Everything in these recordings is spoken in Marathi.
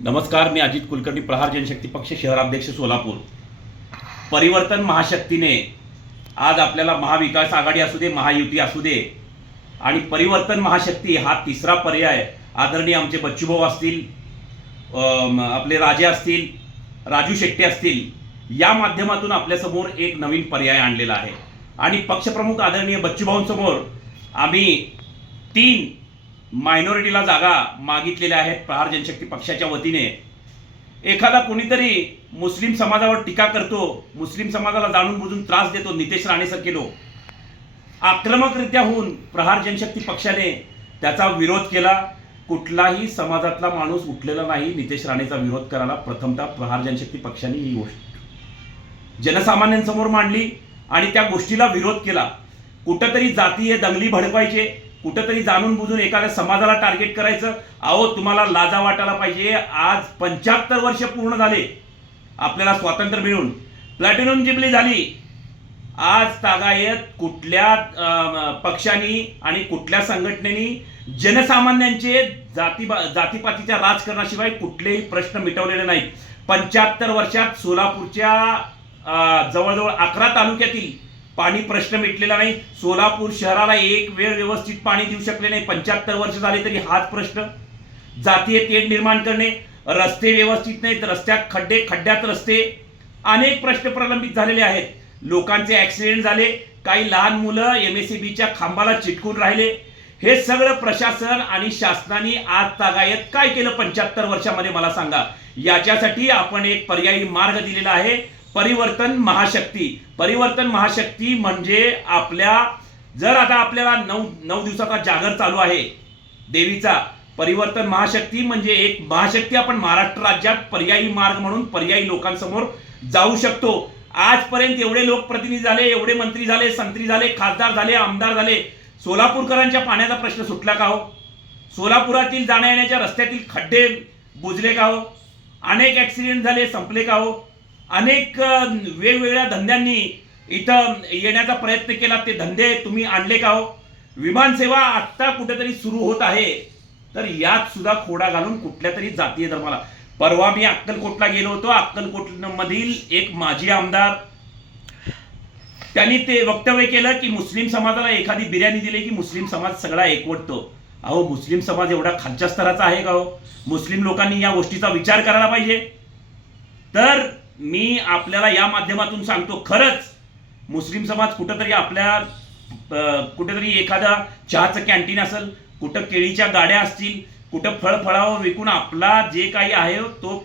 नमस्कार, मी अजित कुलकर्णी, प्रहार जनशक्ती पक्ष शहराध्यक्ष सोलापूर। परिवर्तन महाशक्तीने आज आपल्याला महाविकास आघाडी असू दे, महायुती असू दे आणि परिवर्तन महाशक्ती हा तिसरा पर्याय आदरणीय आमचे बच्चूभाऊ असतील, आपले राजे असतील, राजू शेट्टी असतील, या माध्यमातून आपल्यासमोर एक नवीन पर्याय आणलेला आहे। आणि पक्षप्रमुख आदरणीय बच्चूभाऊंसमोर आम्ही 3 मायनॉरिटीला जागा मागितलेल्या आहेत प्रहार जनशक्ती पक्षाच्या वतीने। एखादा कोणीतरी मुस्लिम समाजावर टीका करतो, मुस्लिम समाजाला जाणून बुजून त्रास देतो, नितेश राणेसारखे लोक आक्रमकरित्या होऊन प्रहार जनशक्ती पक्षाने त्याचा विरोध केला। कुठलाही समाजातला माणूस उठलेला नाही नितेश राणेचा विरोध करायला। प्रथमतः प्रहार जनशक्ती पक्षाने ही गोष्ट जनसामान्यांसमोर मांडली आणि त्या गोष्टीला विरोध केला। कुठंतरी जातीय दंगली भडकवायचे, कुठंतरी जाणून बुजून एखाद्या समाजाला टार्गेट करायचं। अहो, तुम्हाला लाजा वाटायला पाहिजे। आज 75 वर्ष पूर्ण झाले आपल्याला स्वातंत्र्य मिळून, प्लॅटिनम जुबली झाली। आज तागायत कुठल्या पक्षांनी आणि कुठल्या संघटनेनी जनसामान्यांचे जातीपातीच्या राजकारणाशिवाय कुठलेही प्रश्न मिटवलेले नाहीत। 75 वर्षात सोलापूरच्या जवळजवळ 11 तालुक्यातील पाणी प्रश्न मिटलेला नाही। सोलापूर शहराला एक वेळ व्यवस्थित पाणी देऊ शकले नाही। 75 वर्ष झाले तरी हाच प्रश्न। जातीय तेढ निर्माण करणे, रस्ते व्यवस्थित नाहीत, रस्त्यात खड्डे, खड्ड्यात रस्ते, अनेक प्रश्न प्रलंबित झालेले आहेत। लोकांचे ऍक्सिडेंट झाले, काही लहान मुलं एमएससीबीच्या खांबाला चिटकून राहिले। हे सगळं प्रशासन आणि शासनाने आज तागायत काय केलं 75 वर्षामध्ये मला सांगा। याच्यासाठी आपण एक पर्यायी मार्ग दिलेला आहे, परिवर्तन महाशक्ती। परिवर्तन महाशक्ती म्हणजे जर आता आपल्याला 9 दिवसाचा जागर चालू आहे देवीचा, परिवर्तन महाशक्ती म्हणजे एक महाशक्ती आपण महाराष्ट्र राज्यात पर्यायी मार्ग म्हणून पर्यायी लोकांसमोर जाऊ शकतो। आजपर्यंत एवढे लोकप्रतिनिधी झाले, एवढे मंत्री झाले, संत्री झाले, खासदार झाले, आमदार झाले, सोलापूरकरांच्या पाण्याचा प्रश्न सुटला का हो? सोलापुरातील जाण्या येण्याच्या रस्त्यातील खड्डे बुजले का हो? अनेक ऍक्सिडेंट झाले, संपले का हो? अनेक वेगवेगळ्या धंद्यांनी इथं येण्याचा प्रयत्न केला, ते धंदे तुम्ही आणले का हो? विमान सेवा आता कुठेतरी सुरू होत आहे, तर यात सुद्धा खोडा घालून कुठल्या तरी जातीय धर्माला। परवा मी अक्कलकोटला गेलो होतो। अक्कलकोटमधील एक माजी आमदार त्यांनी ते वक्तव्य केलं की मुस्लिम समाजाला एखादी बिर्याणी दिली की मुस्लिम समाज सगळा एकवटतो। अहो, मुस्लिम समाज एवढा खालच्या स्तराचा आहे का हो? मुस्लिम लोकांनी या गोष्टीचा विचार करायला पाहिजे। तर मी आपल्याला या माध्यमातून सांगतो, खरंच मुस्लिम समाज कुठेतरी एखादा चहाचं कॅन्टीन असेल, कुठं केळीच्या गाड्या असतील, कुठं फळफळावं विकून आपला जे काही आहे तो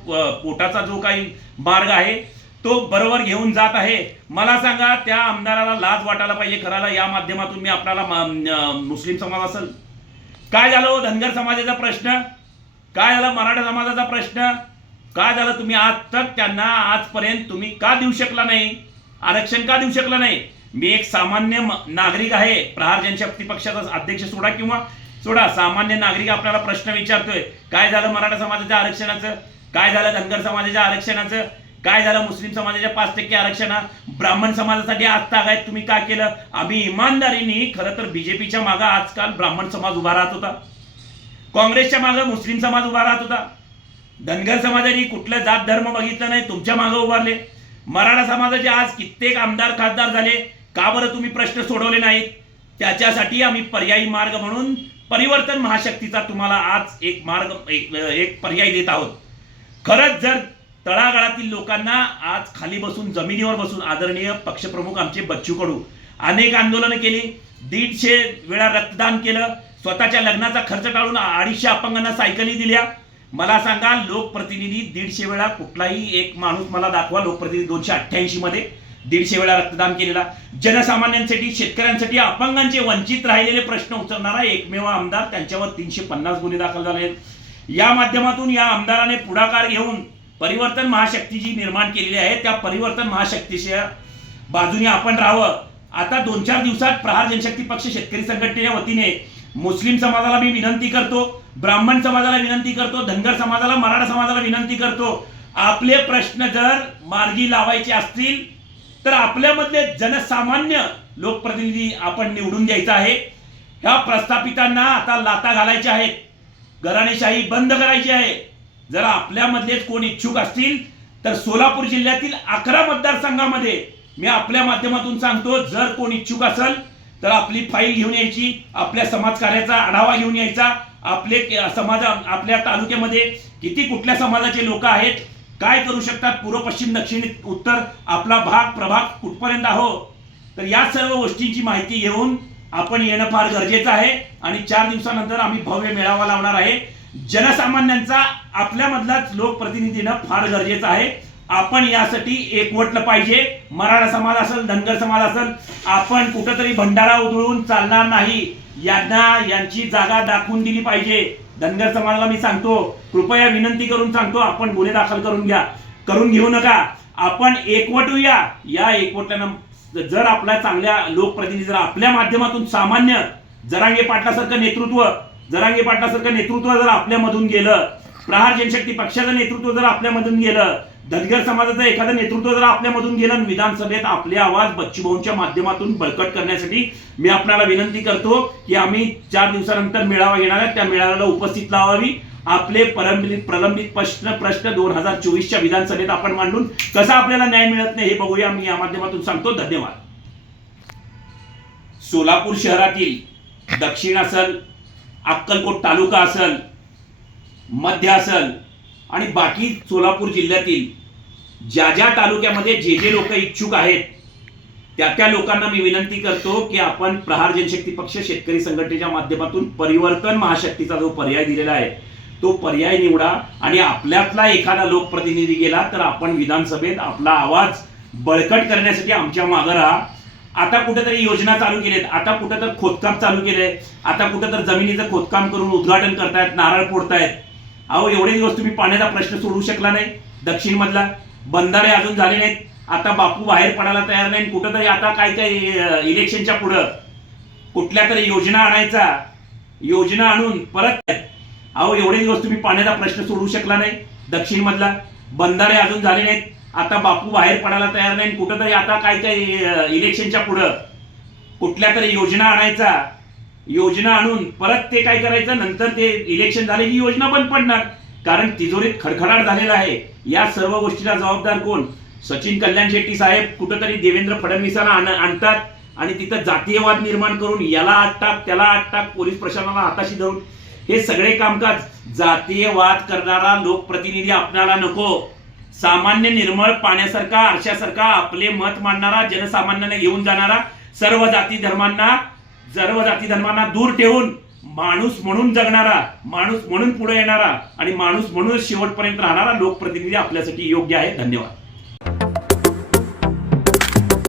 पोटाचा जो काही मार्ग आहे तो बरोबर घेऊन जात आहे। मला सांगा, त्या आमदाराला लाज वाटायला पाहिजे खराला। या माध्यमातून मी आपल्याला मुस्लिम समाज असेल, काय झालं धनगर समाजाचा प्रश्न, काय झालं मराठा समाजाचा प्रश्न, काय झालं तुम्ही आज तक त्यांना आजपर्यंत तुम्ही का देऊ शकला नाही, आरक्षण का देऊ शकला नाही? मी एक सामान्य नागरिक आहे, प्रहार जनशक्ती पक्षाचा अध्यक्ष सोडा सामान्य नागरिक आपल्याला प्रश्न विचारतोय, काय झालं मराठा समाजाच्या आरक्षणाचं, काय झालं धनगर समाजाच्या आरक्षणाचं, काय झालं मुस्लिम समाजाच्या 5% आरक्षण, ब्राह्मण समाजासाठी आज तागायत तुम्ही का केलं? आम्ही इमानदारीने, खरं तर बीजेपीच्या मागे आजकाल ब्राह्मण समाज उभा राहत होता, काँग्रेसच्या मागे मुस्लिम समाज उभा राहत होता, धनगर समाजाने कुठलं जात धर्म बघितलं नाही, तुमच्या मागे उभारले। मराठा समाजाचे आज कित्येक आमदार खासदार झाले, का बरं तुम्ही प्रश्न सोडवले नाहीत? त्याच्यासाठी आम्ही पर्यायी मार्ग म्हणून परिवर्तन महाशक्तीचा तुम्हाला आज एक पर्याय देत आहोत। खरंच जर तळागाळातील लोकांना आज खाली बसून, जमिनीवर बसून, आदरणीय पक्षप्रमुख आमचे बच्चू कडू अनेक आंदोलनं केली, 150 वेळा रक्तदान केलं, स्वतःच्या लग्नाचा खर्च टाळून 250 अपंगांना सायकली दिल्या। मला सांगा, लोकप्रतिनिधी 150 वेळा, कुठलाही एक माणूस मला दाखवा लोकप्रतिनिधी 288 मध्ये 150 वेळा रक्तदान केलेला, जनसामान्यांसाठी, शेतकऱ्यांसाठी, अपंगांचे वंचित राहिलेले प्रश्न उचलणारा एकमेव आमदार, त्यांच्यावर 350 गुन्हे दाखल झाले। या माध्यमातून या आमदाराने पुढाकार घेऊन परिवर्तन महाशक्ती जी निर्माण केलेली आहे, त्या परिवर्तन महाशक्तीच्या बाजूने आपण राहावं। आता 2-4 दिवसात प्रहार जनशक्ती पक्ष शेतकरी संघटनेच्या वतीने मुस्लिम समाजाला मी विनंती करतो, ब्राह्मण समाजाला विनंती करतो, धनगर समाजाला, मराठा समाजाला विनंती करतो, आपले प्रश्न जर मार्गी लावायचे असतील तर आपल्यामधले जनसामान्य लोकप्रतिनिधी आपण निवडून द्यायचा आहे। ह्या प्रस्थापितांना आता लाता घालायच्या आहेत, घराणेशाही बंद करायची आहे। जर आपल्यामधलेच कोण इच्छुक असतील तर सोलापूर जिल्ह्यातील 11 मतदारसंघामध्ये मी आपल्या माध्यमातून सांगतो, जर कोण इच्छुक असेल तर आपली फाईल घेऊन यायची, आपल्या समाजकार्याचा आढावा घेऊन यायचा, आपले समाज आपल्या तालुक्यामध्ये किती कुठल्या समाजाचे लोक आहेत, काय करू शकतात, पूर्व पश्चिम दक्षिण उत्तर आपला भाग प्रभाग कुठपर्यंत आहो, तर या सर्व गोष्टींची माहिती घेऊन आपण येणं फार गरजेचं आहे. आणि 4 दिवसानंतर आम्ही भव्य मेळावा लावणार आहे. जनसामान्यांचा आपल्यामधलाच लोकप्रतिनिधीनं फार गरजेचं आहे. आपण यासाठी एकवटलं पाहिजे. मराठा समाज असेल, धनगर समाज असेल, आपण कुठंतरी भंडारा उधळून चालणार नाही. यांची जागा दाखवून दिली पाहिजे. धनगर समाजाला मी सांगतो, कृपया विनंती करून सांगतो, आपण गुन्हे दाखल करून घेऊ नका. आपण एकवटूया. या एकवटल्यानं जर आपल्या चांगल्या लोकप्रतिनिधी जर आपल्या माध्यमातून सामान्य जरांगे पाटलासारखं नेतृत्व जर आपल्यामधून गेलं, प्रहार जनशक्ती पक्षाचं नेतृत्व जर आपल्यामधून गेलं, धनगर समाजाचं एखादं नेतृत्व जर आपल्यामधून गेलं, विधानसभेत आपले आवाज बच्चूभाऊंच्या माध्यमातून बळकट करण्यासाठी मी आपल्याला विनंती करतो की आम्ही 4 दिवसानंतर मेळावा घेणार आहे. त्या मेळाव्याला उपस्थित लावावी. आपले प्रलंबित प्रश्न 2024च्या विधानसभेत आपण मांडून कसा आपल्याला न्याय मिळत नाही हे बघूया. मी या माध्यमातून सांगतो. धन्यवाद. सोलापूर शहरातील दक्षिण असेल, अक्कलकोट तालुका असेल, मध्य असेल आणि बाकी सोलापूर जिल्ह्यातील ज्या तालुक्यामध्ये जे लोक इच्छुक आहेत त्या लोकांना मी विनंती करतो की आपण प्रहार जनशक्ती पक्ष शेतकरी संघटनेच्या माध्यमातून परिवर्तन महाशक्तीचा जो पर्याय दिलेला आहे तो पर्याय निवडा. आणि आपल्यातला एखादा लोकप्रतिनिधी गेला तर आपण विधानसभेत आपला आवाज बळकट करण्यासाठी आमच्या मागे राहा. आता कुठेतरी योजना चालू केलेत, आता कुठं तर खोदकाम चालू केलंय, आता कुठं तर जमिनीचं खोदकाम करून उद्घाटन करतायत, नारळ फोडतायत. अहो, एवढे दिवस तुम्ही पाण्याचा प्रश्न सोडवू शकला नाही. दक्षिण मधला बंधारे अजून झाले नाहीत. आता बापू बाहेर पडायला तयार नाही. कुठंतरी आता काय इलेक्शनच्या पुढं कुठल्या तरी योजना आणून परत. अहो, एवढे दिवस तुम्ही पाण्याचा प्रश्न सोडवू शकला नाही. दक्षिण मधला बंधारे अजून झाले नाहीत. आता बापू बाहेर पडायला तयार नाही. कुठंतरी आता काय इलेक्शनच्या पुढं कुठल्या तरी योजना आणून परत ते काय करायचं, नंतर ते इलेक्शन झाले की योजना बंद पडणार. कारण तिजोरीत खडखडाट झालेला आहे. या सर्व गोष्टीला जबाबदार कोण? सचिन कल्याण शेट्टी साहेब कुठंतरी देवेंद्र फडणवीसांना आणतात आणि तिथं जातीयवाद निर्माण करून याला आत टाक, त्याला आत टाक, पोलीस प्रशासनाला हाताशी धरून हे सगळे कामकाज जातीयवाद करणारा लोकप्रतिनिधी आपल्याला नको. सामान्य निर्मळ पाण्यासारखा आरशासारखा आपले मत मांडणारा, जनसामान्यांना घेऊन जाणारा, सर्व जाती धर्मांना दूर ठेवून माणूस म्हणून जगणारा, माणूस म्हणून पुढे येणारा आणि माणूस म्हणून शेवटपर्यंत राहणारा लोकप्रतिनिधी आपल्यासाठी योग्य आहे. धन्यवाद.